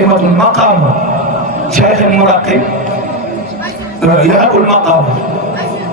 kalimatul maqama cheikhin muraqib yaabul maqama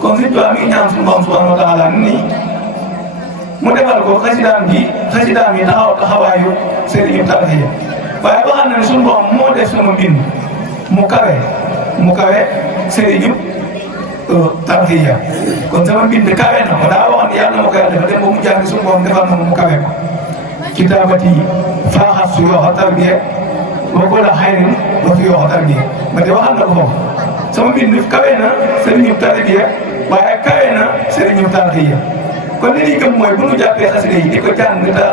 kon Sëriñ Tuubaa mi ñaan suñu borom subhanahu wa taala ni mu defal ko xasidaam yi taxawaayu sëriñu tarxiya waaye waxal na ne suñu borom moo def sama mbind mu kawe sëriñu tarxiya kon sama mbind kawe na ko daa waxoon yàlla na ma koy defal dem ba mu jàng suñu borom defal na mu kawe ko kitaabati faaxat su yoo tarbiya boo ko la xayrin ba su yoo tarbiya ba te waxal na ko foofu sama mbind kawe na sëriñu tarbiya waaye kawe na sëriñu tarxiya kon li ñuy gëm mooy bu ñu jàppee xasida yi di ko jàng te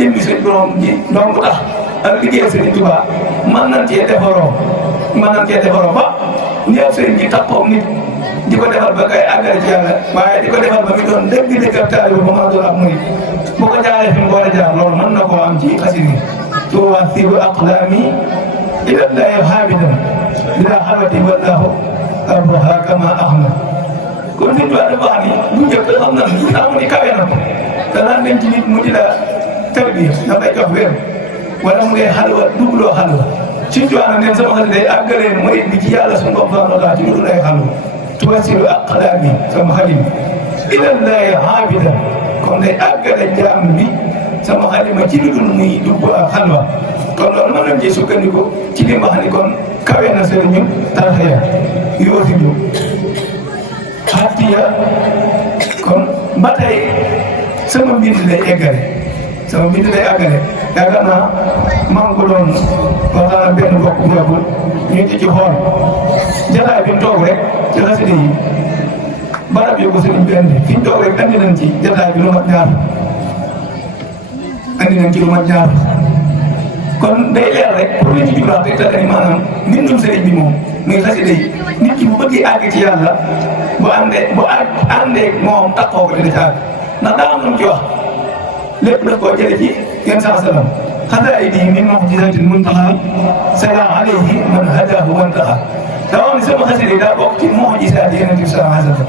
jëmmi suñu borom ji doon ko tax ak liggéeyal Sëriñ Tuubaa mën nañ cee defaroo ba ni ab sëriñ ji taxaw nit di ko defal ba kay àggale ci yàlla waaye di ko defal ba mu doon dëgg ab taalibe ba mën a doon ab murid bu ko jaaree fi mu war a jaar loolu mën na koo am ci xasida yi tuwasilu aqlaami ila llahi haabidan bila xamati wallahu arbaha kama ahmad kon Sëriñ Tuubaa dafa wax ni bu njëkk xam na naa mu ni kawe na ko danaan dem ci nit mu di la tarbiya da ngay jox wér wala mu ngay xalwa dugloo xalwa Sëriñ Tuubaa nag neen sama xel day àggalee murid bi ci yàlla suñu bopp subhaanahu wa taala ci lu dul ay xalwa tuwasilu aqlaami sama xalim ilallaahi aabida kon day àggale jaam bi sama xalima ci lu dul muy dugg ak xalwa kon loolu mën nañ ci sukkandiku ci li wax ni kon kawe na sëriñu tarxiya yoosi ñu xaatiya kon ba tey sama mbind lay eggale yaakaar naa maa ngi ko doon waxtaan benn mbokk bu yàggul ñu ngi ci xool jataay bi mu toog rek ci xasida yi barab yu ko sëriñ bi andi fi ñu toog rek andi nañ ci jataay bi lu mat ñaar kon day leer rek pour li ci jublaat te tane maanaam mbindum sëriñ bi moom muy xasida yi nit ki bu bëggee àgg ci yàlla bu àndee moom taxaw ko dina ci àgg ndax daa am lu mu ci wax lépp daf koo jële ci yenn saa salaam xasaayidi min mu'jizatil muntaha salaam alayhi man hadahu wantaha daa wax ni sama xasida yi daa bokk ci mu'jizaat Yonent bi sallallahu alayhi wa sallam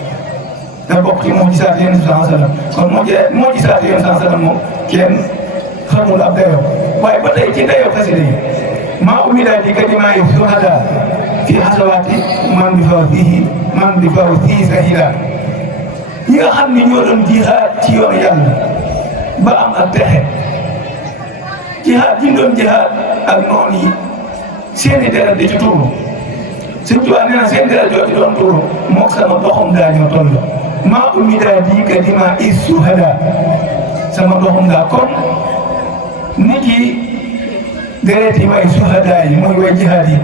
daa bokk ci mu'jizaat Yonent bi sallallahu alayhi wa sallam kon mu'jizaat Yonent sallallahu alayhi wa sallam moom kenn xamul ab dayoo waaye ba tey ci dayoo xasida yi maa umida bi kalimaati shuhada fi xasawaati man bi faw fii sahila ñi nga xam ni ñoo doon jihaad ci yoon yàlla ba am ak texe jihaad ji doon jihaad ak noon yi seeni deret di ci tuuru Sëriñ Tuubaa nee na seen deret joo ci doon tuuru mook sama doxum daa ñoo toll maa umida bi kalimaati shuhada sama doxum daa kon nit yi deret yi may suhadaa yi mooy way jihaad yi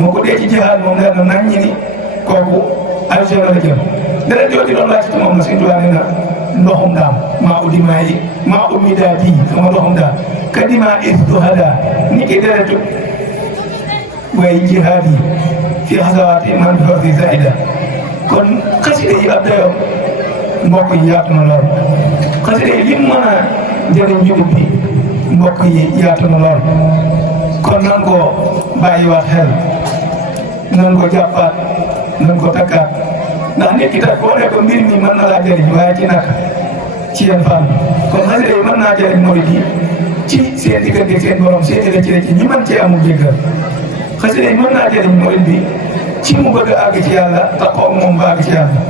moo ko dee ci jihaad moom leer na nañ ñi ni kooku aljana la jëm deret jooju doon laaj ci moom na Sëriñ Tuubaa nee na ndoxum daam maa ummi daa di sama ndoxum daam kadima is suhadaa nit ki deretu way jihaad yi fi xasawaati man bi fardi zaida kon xasida yi ab dayoom mbokk yi yaatu na lool xasida yi lim mën a jëriñ jullit bi mbokk yi yaatu na lool kon nan ko bàyyiwaat xel nan ko jàppaat nan ko takkaat ndax nit ki tax boo ne ko mbir mi mën na laa jëriñ waaye ci naka ci yenn fànn kon xasida yi mën naa jëriñ murid yi ci seen diggante seen borom seen i rëcc ñi mën cee amul jéggal xasida yi mën naa jëriñ murid bi ci mu bëgg a àgg ci yàlla taxaw moom ba àgg ci yàlla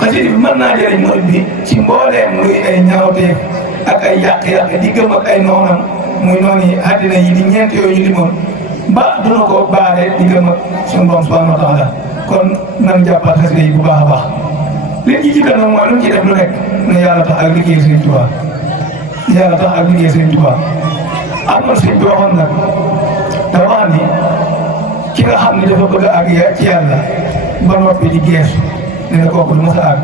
xasida bi mën naa jëriñ murid bi ci mbooleem luy ay ñaawteef ak ay yàq-yàq di gëm ak ay noonam muy noonu yi àddina yi di ñeent yooyu ñu limoon ba duna ko baare di gëm ak suñu borom subhanahu wa taala kon nan jàppaat xasida yi bu baax a baax li ci jiital nag mooy lu ñu ci def lu nekk ne yàlla tax ak liggéey Sëriñ Tuubaa am na sëñ bi waxoon nag dafa wax ni ki nga xam ne dafa bëgg a àgg ci yàlla ba noppi di geesu ne na kooku du mos a àgg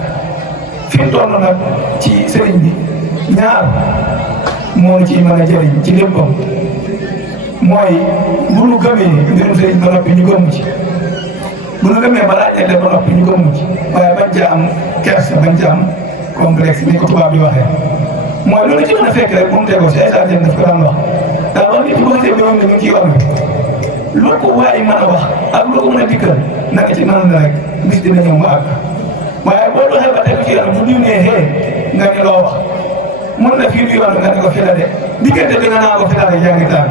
fi mu toll nag ci sëriñ bi ñaar moo ci mën a jëriñ ci léppam mooy bu nu gëmee mbirum sëriñ ba noppi ñu gëmu ci bu nu gëmee ba laaj ba noppi ñu gëmu ci waaye bañ ca am kersa bañ ca am complexe ni ko tubaab di waxee mooy loolu ci mën a fekk rek bu mu tegoo si ay saa daf ko daan wax daa wax nit bu xasee ba yoon ne ñu ci yoon bi lu ko waay mën a wax ak lu ko mën a dikkal na nga ci nan la rek bis dina ñëw mu àgg waaye boo doxee ba tegu ci yoon bu ñu nee xee nga ne loo wax mën na fii du yoon nga ne ko fi la de diggante bi nga naa ko fi la rek yaa ngi taal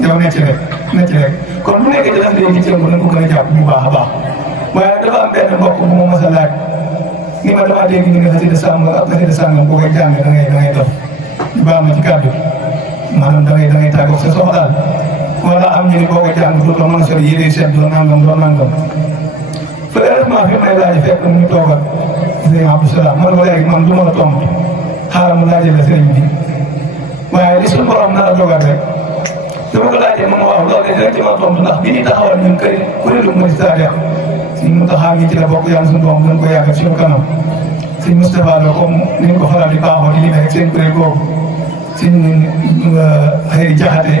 yow ne ci rek na ci rek kon bu nekkee ci xasida yi ci yëngu nañ ko gën a jàpp bu baax a baax waaye dafa am benn mbokk bu ma mas a laaj ni ma damaa dégg ñu ne xasida sàmm ak xasida sàmm boo koy jàng da ngay dof ñu baax ma ci kàddu maanaam da ngay tàggoog sa soxlaal wala am ñu ni boo ko jàng dootoo mën a sori yére seen doo nangam heureusement fi may laaj fekk mu toogal sëriñ Abdou Salaam man ko léegi man du ma la tontu xaaral mu laajee la sëriñ bi waaye li suñu borom nar a dogal rek dama ko laajee man waaw loolu dinañ ci mën a tontu ndax bi ñuy taxawal ñun kër kuréelu Mouride suñ Mountakha mi ci la bokk yàlla suñu doom gën ko yàggal suñu kanam suñ Moustapha Lo comme ni ñu ko faral di baaxoo di limee rek seen kuréel googu suñ xëy jaxate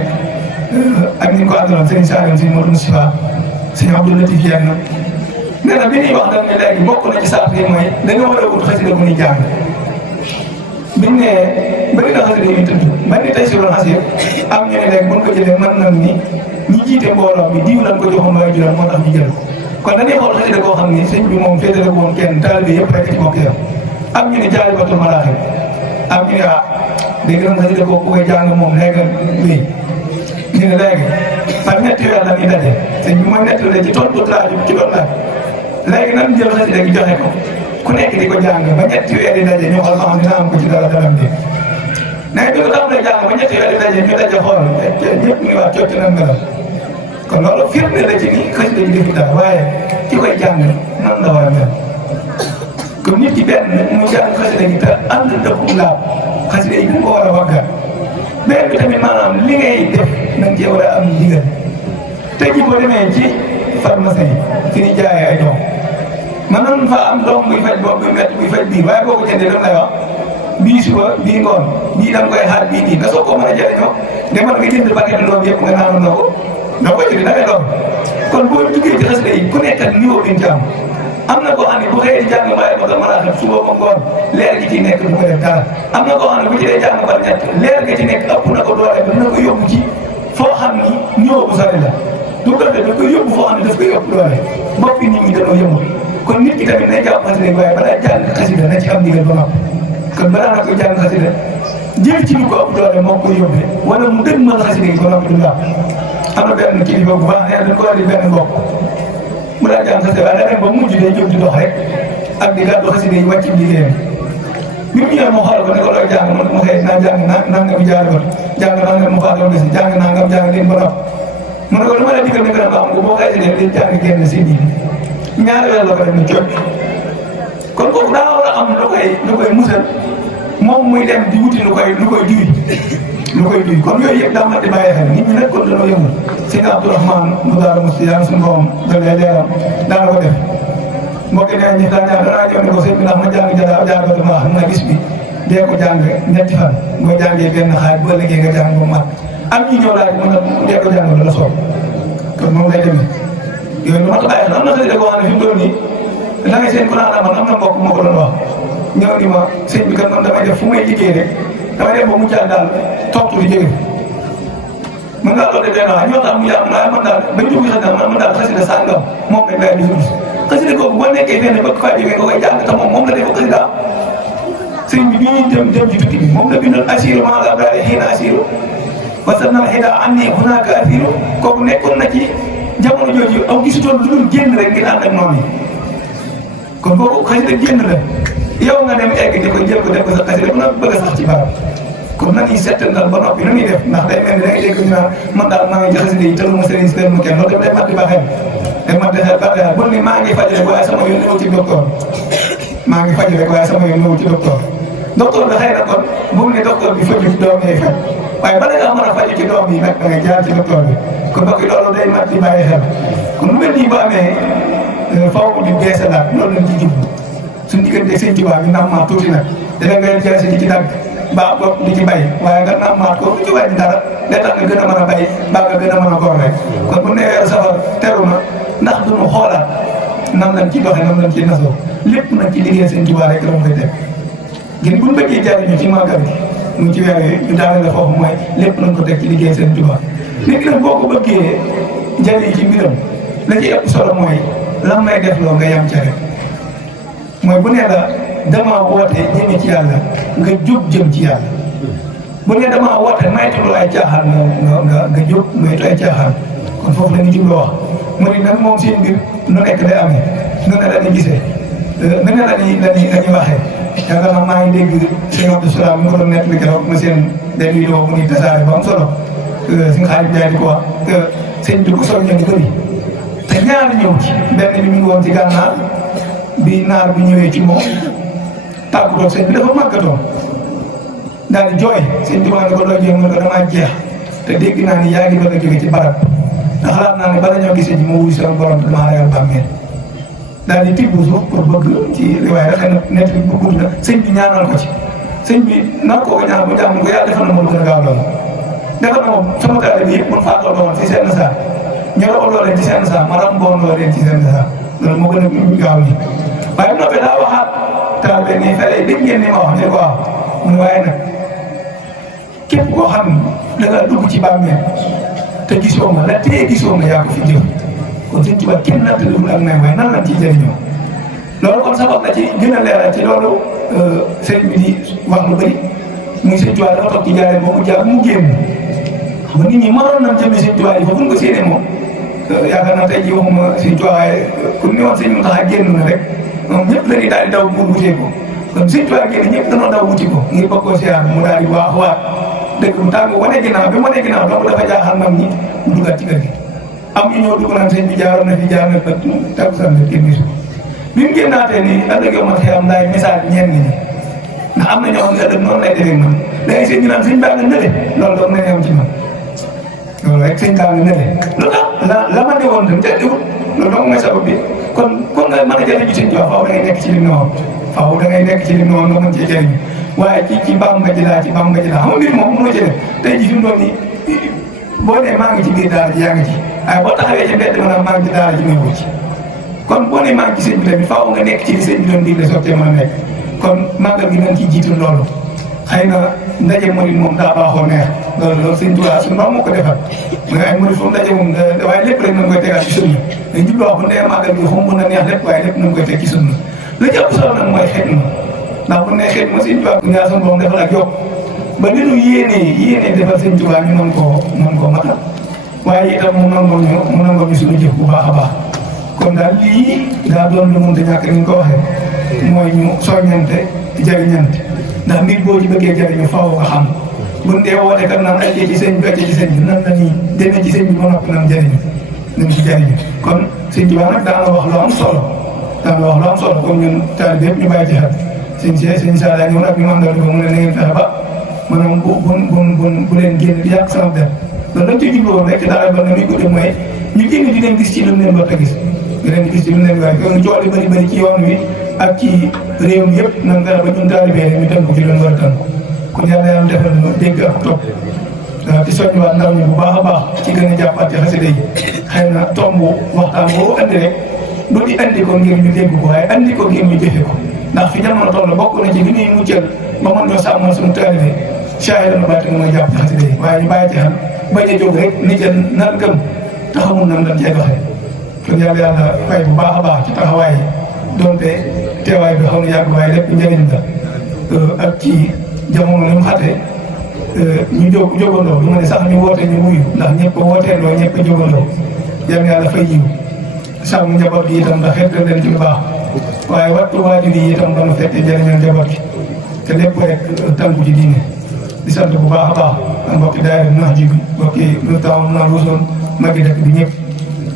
ak ni ñu ko àndaloon sëriñ Salim suñ Modou Moustapha suñ Abdou Latif yenn nee na bi ñuy wax dañ ne léegi bokk na ci saaf yi mooy dañoo war a wut xasida bu ñuy jàng biñ ne bëri na xasida yu tudd man ni tey si loolu xasida am ñu ne léegi buñ ko jëlee mën nañ ni ñi jiite mbooloo bi diw lañ ko joxoon waaye juróom moo tax ñu jël kon dañuy xool xasida koo xam ni sëñ bi moom féetale woon kenn taalibe yëpp rek ci bokk yam am ñu ne Jaalibatul Maraaxib am ñu ne dégg nga xasida koo ku koy jàng moom léegi lii ñu ne léegi par ñetti weer la ñuy daje sëñ bi mooy nettali ci tontu laaj ci doon laaj léegi nan jël xasida gi joxe ko ku nekk di ko jàng ba ñetti weer di daje ñu xool xam dina am ko ci dara bi mais bi ko tax na jàng ba ñetti weer di daje ñu daje xool ñëpp ñu wax cocc nan nga kon loolu firnde la ci ni xasida gi defi dara waaye ki koy jàng nan la war a mel comme nit ki benn mu jàng xasida gi te ànd dëkku laab xasida yi bu ko war a waggal beneen bi tamit maanaam li ngay def da nga cee war a am ndigal tey jii boo demee ci pharmacie yi fi ñuy jaayee ay doom man noonu fa am doom buy faj boobu buy métti buy faj bii waaye boo ko jëndee dama lay wax bii suba bii ngoon bii da nga koy xaar bii nii nga soog koo mën a jëriñoo demal nga jënd paquet doom yëpp nga naanoon na ko da koy jënd da ngay doom kon boo duggee ci xasida yi ku nekk ak niveau bi ñu ci am na koo xam ne bu xëyee di jàng mbaa ma mën a xam suba ba ngoon leer gi ci nekk du ko def dara am na koo xam ne bu ci dee jàng ba ñett leer gi ci nekk ëpp na ko doole ba dina ko yóbbu ci foo xam ni niveau bu sori la du ko def daf koy yóbbu foo xam ne daf koy yóbbu doole bopp nit ñi dañoo yëngu kon nit ki tamit nay jàpp xasida waaye balaa jàng xasida na ci am ndigal ba noppi kon balaa na koy jàng xasida jël ci lu ko ëpp doole moo koy yóbbu wala mu dëgg mën xasida gi ba noppi du ndax am na benn kilifa bu baax nee dañ ko war di benn mbokk mu daan jàng xasida waaye daa dem ba mujj day jóg di dox rek ak di gàddu xasida yi wàcc liggéeyam bi mu ñëwee moo xool ko ne ko looy jàng mu xëy naa jàng nangam jaarbat jàng nangam mu faatoon bés jàng nangam jàng leen ba noppi mu ne ko lu ma la digal ne gën a baax ko boo xasida dañ jàng génn si diine ñaari weer la ko def ni cooc kon kooku daa war a am lu koy musal moom muy dem di wuti lu koy duy kon yooyu yëpp daa mat di bàyyi xel nit ñi nag kon dañoo yëngu si nga Abdourahmane bu daal musti yàlla suñu borom dalee leeram daana ko def mbokk yi nee ñi daa ñaan danaa ñëw ne ko sëñ bi ndax ma jàng jaarbat ma xam na gis bi dee ko jàng ñetti fan boo jàngee benn xaaj boo liggéey nga jàng ba mat am ñi ñëw laaj mën a dee ko jàng la soob kon moom lay demee yooyu lu mat a bàyyi xel am na xasida koo xam ne fi mu toll nii da ngay seen ku naan amoon am na mbokk moo ko doon wax ñëw ni ma sëñ bi kat man damay def fu may liggéey rek damay dem ba mu caa daal toogtu di jóge mën ngaa loolu de benn ñoo tax mu yàgg naa man daal bañ jóg xasida man daal xasida sàngam moom rek lay di xasida kooku boo nekkee fenn ba faa jógee nga koy jàng te moom la def xasida sëñ bi bi ñuy dem ci tukki bi moom la bindoon asiru maa la daal xiina asiru wasal xida am ni hunaaka asiru kooku nekkoon na ci jamono jooju aw gisutoon lu dul génn rek ngir ànd ak noonu yi kon boobu xasida génn la yow nga dem egg di ko jël ko def ko sa xasida bu na bëgg a sax ci barab kon nañuy settantal ba noppi nu ñuy def ndax day mel ni da ngay dégg ñu naan man daal maa ngi ci xasida yi tëlu ma sëriñ si tëlu ma kenn loolu day mat di ba xel day mat di xel ba xel bu ni maa ngi faj rek waaye sama yoon ñëw ci docteur maa ngi faj rek waaye sama yoon ñëw ci docteur docteur da xëy na kon bu mu ne docteur bi faju ci doom yi faj waaye bala nga mën a faju ci doom yi nag da ngay jaar ci docteur bi kon mbokk yi loolu day mat di bàyyi xel kon lu mel nii bu amee faw di beesalaat loolu lañ ci jublu suñu diggante sëñ Tuubaa bi naam maa tuuti nag dana nga leen jaasi di ci dagg mbaa bopp di ci bay waaye nga naam maat ko lu ci wàññi dara day tax nga gën a mën a bay mbaa nga gën a mën a góor rek kon bu nee weeru safar teru na ndax duñu xoolaat nam lañ ci doxee nam lañ ci nasoo lépp nag ci liggéey sëñ Tuubaa rek la mu koy def ngir buñ bëggee jariñu ci màggal gi mu ci weer yooyu ñu daanaka la foofu mooy lépp nañ ko teg ci liggéey sëñ Tuubaa nit ki nag boo ko bëggee jariñ ci mbiram la ci ëpp solo mooy lan may def loo nga yam ca rek mooy bu nee la damaa woote jëme ci yàlla nga jóg jëm ci yàlla bu nee damaa woote maytu lu ay caaxaan nga jóg maytu ay caaxaan kon foofu la ñu jubloo wax murid nag moom seen mbir nu nekk day amee nu ne la ñuy gisee nu ne la ñuy waxee yaakaar naa maa ngi dégg sëñ Abdou Salaam mi ko doon nekk li keroog ma seen benn vidéo mu ngi tasaare bu am solo si nga xaalis jaay di ko wax sëñ bi ko soññee di bëri te ñaar ñëw ci benn bi mi ngi woon ci gànnaar bi naar bi ñëwee ci moom tàggatoo sëñ bi dafa màggatoon daal di jooy sëñ bi maa ngi ko doon jéem a ko damaa jeex te dégg naa ni yaa ngi doon a jóge ci barab te xalaat naa ne bala ñoo gisee ji mu wuyu sama borom te damaa ragal bàmmeel daal di tibb suuf pour bëgg ci riwaay rek xëy na net bi bu gudd na sëñ bi ñaanal ko ci sëñ bi nar koo ko ñaan ba jàmm ko yàlla defal na ma lu gën a gaaw loolu defal na moom sama taale bi yëpp mun faatoo doon ci seen saa ñu roxaloo leen ci seen saa ma ramboondoo leen ci seen saa loolu moo gën a gaaw nii waaye bu noppee daa waxaat taal be nii fere dégg ngeen ni ma wax ne ko waaw mun waaye nag képp koo xam da nga dugg ci bàmmeel te gisoo ma la tee gisoo ma yaa ko fi jëf kon suñ ci ba kenn natt dugul ak nay waaye nan lañ ciy jëriñoo loolu kon sabab na ci gën a leeral ci loolu sëriñ bi di wax lu bëri muy sëñ Tuubaa dafa toog ci jaaree boobu jaar mu génn xam nga nit ñi mënoon nañ jëmee sëñ Tuubaa yi foofu nga séenee moom yaakaar naa tey jii waxuma sëñ Tuubaa waaye ku ni woon sëñ Muntaxa génn na rek moom ñëpp la ñuy daal di daw pour wutee ko kon sëñ Tuubaa génn ñëpp dañoo daw wuti ko ngir bëgg koo siyaar mu daal di waat dëkk bu tàng wane ginnaaw bi wane ginnaaw donc dafa jaaxal mag ñi mu duggaat ci kër gi am ñu ñëw dugg naan sëñ bi jaaroon na fi jaar na fa takkusaan bi kenn gisu bi mu génnaatee nii ëllëg yow man xëy am daay message ñenn ñi ndax am na ñoo xam ne ëllëg noonu lay demee man da ngay seen ñu naan sëñ baa nga nële loolu doon na ñëw ci man loolu rek sëñ baa nga nële lu tax la ma ne woon tam te diwul loolu dong mooy sabab bi kon nga mën a jëriñu sëñ Tuubaa faaw da ngay nekk ci lim noonu faaw da ngay nekk ci lim noonu nga mën cee jëriñu waaye ci Bàmba ji laa xam nga mbir moom mënoo ci def tey ji fi mu doon nii boo nee maa ngi ci biir daara ji yaa ngi ci waaye boo taxawee ci mbedd ma naan maa ngi ci daara ji nëbbu ci kon boo nee maa ngi ci sëñ bi tamit faaw nga nekk ci li sëñ bi doon digle sottee mën a nekk kon màggal gi nañ ci jiitu loolu xëy na ndaje murid moom daa baaxoo neex loolu sëñ Tuubaa suñu borom moo ko defal mais ay murid foofu ndaje moom waaye lépp rek nañ koy tegaat ci sunna dañ jubloo bu ndee màggal gi xaw mën a neex lépp waaye lépp nañ koy teg ci sunna la ci ëpp solo nag mooy xet ma ndax bu ne xet ma sëñ Tuubaa bu ñaar suñu borom defal ak yokk ba li ñu yéenee defal sëñ Tuubaa ñu mën koo matal waaye itam mu nangoo ñu suñu jëf bu baax a baax kon daal lii daa doon lu mënta ñàkk ni ñu ko waxee mooy ñu soññante jariñante ndax nit boo ci bëggee jariñu faaw nga xam buñ dee woote kat naan ay ci sëñ bi nan la ñuy demee ci sëñ bi ba noppi nan jariñu nañ ci jariñu kon sëñ Tuubaa nag daana wax lu am solo kon ñun taalibe yëpp ñu bàyyi ci xel sëñ Saala ñëw nag ñu mandal ko mu ne na ngeen fexe ba maanaam bu leen génn di yàq sama der loolu lañ ci jubluwoon rek daal ba na muy gudde mooy ñu génn di leen gis ci lu mu leen war a gis di leen gis ci lu mu leen war a kon jool yi bëri ci yoon wi ak ci réew mi yëpp nan fexe ba ñun taalibe ñu tënku ci leen war a tënku kon yàlla defal na dégg ak topp di soññiwaat ndaw ñi bu baax a baax ci gën a jàppaat ci xasida yi xëy na tomb waxtaan boo andi rek du di andi ko ngir ñu dégg ko waaye andi ko ngir ñu jëfe ko ndax fi jamono toll bokk na ci li ñuy muccal ba mën ñoo sàmmal suñu taalibe saahir na baati mooy jàpp ci xasida yi waaye ñu bàyyi ci xel bañ a jóg rek nit ñi nan gëm te xamul nan dañ cee doxee kon yàlla fay bu baax a baax ci taxawaay yi donte teewaay bi xaw na yàgg waaye lépp njëriñ la ak ci jamono ni mu xatee ñu jógandoo du ma ne sax ñu woote ñu wuyu ndax ñëpp a wooteendoo ñëpp a jógandoo yàlla fay yiw sàmm njaboot gi itam ndax xet leen ci lu baax waaye wattu waajur yi itam doon fekk jëriñoo njaboot gi te lépp rek tànku ci diine di sant bu baax a baax mbokki daayira bi nax ji bi mbokki lu taw na ruusoon magi dëkk bi ñëpp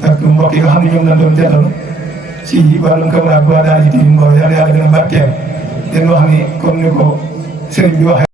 ak mbokk yi nga xam ne ñoom lañ doon jàllal si wàllum caméra bi waa daal di tiim mbooloo yàlla gën a barkeel leen wax ni comme ni ko sëriñ bi waxee